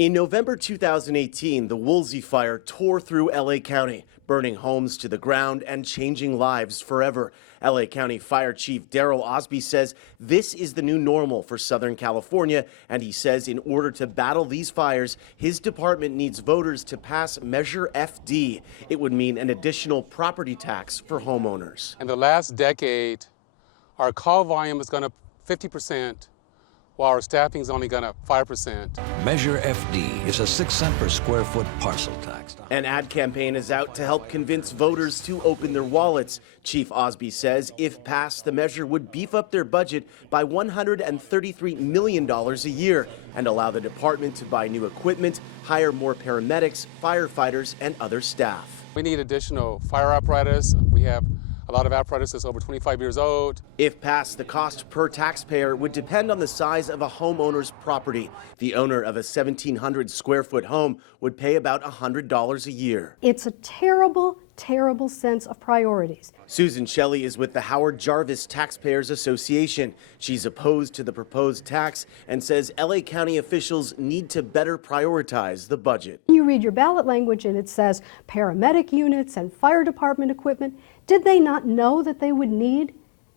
In November 2018, the Woolsey fire tore through LA County, burning homes to the ground and changing lives forever. LA County Fire Chief Daryl Osby says this is the new normal for Southern California, and he says in order to battle these fires, his department needs voters to pass Measure FD. It would mean an additional property tax for homeowners. In the last decade, our call volume has gone up 50%. while our staffing is only gone up 5%. Measure FD is a 6-cent per square foot parcel tax. An ad campaign is out to help convince voters to open their wallets. Chief Osby says if passed, the measure would beef up their budget by $133 million a year and allow the department to buy new equipment, hire more paramedics, firefighters, and other staff. We need additional fire apparatus. We have a lot of apparatus that's over 25 years old. If passed, the cost per taxpayer would depend on the size of a homeowner's property. The owner of a 1,700 square foot home would pay about $100 a year. It's a terrible, terrible sense of priorities. Susan Shelley is with the Howard Jarvis Taxpayers Association. She's opposed to the proposed tax and says LA County officials need to better prioritize the budget. You read your ballot language and it says paramedic units and fire department equipment. Did they not know that they would need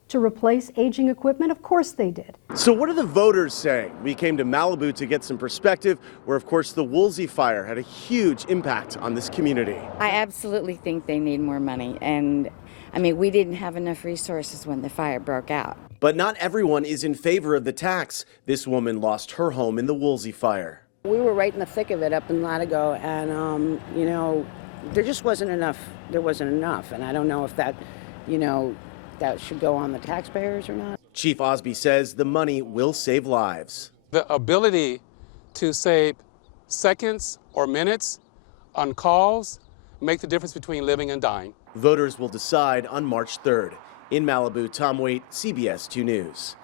to replace aging equipment? Of course they did. So what are the voters saying? We came to Malibu to get some perspective, where of course the Woolsey fire had a huge impact on this community. I absolutely think they need more money, and I mean, we didn't have enough resources when the fire broke out. But not everyone is in favor of the tax. This woman lost her home in the Woolsey fire. We were right in the thick of it up in Latigo, and you know, there just wasn't enough. There wasn't enough, and I don't know if that, you know, that should go on the taxpayers or not. Chief Osby says the money will save lives. The ability to save seconds or minutes on calls make the difference between living and dying. Voters will decide on March 3rd. In Malibu, Tom Waite, CBS 2 News.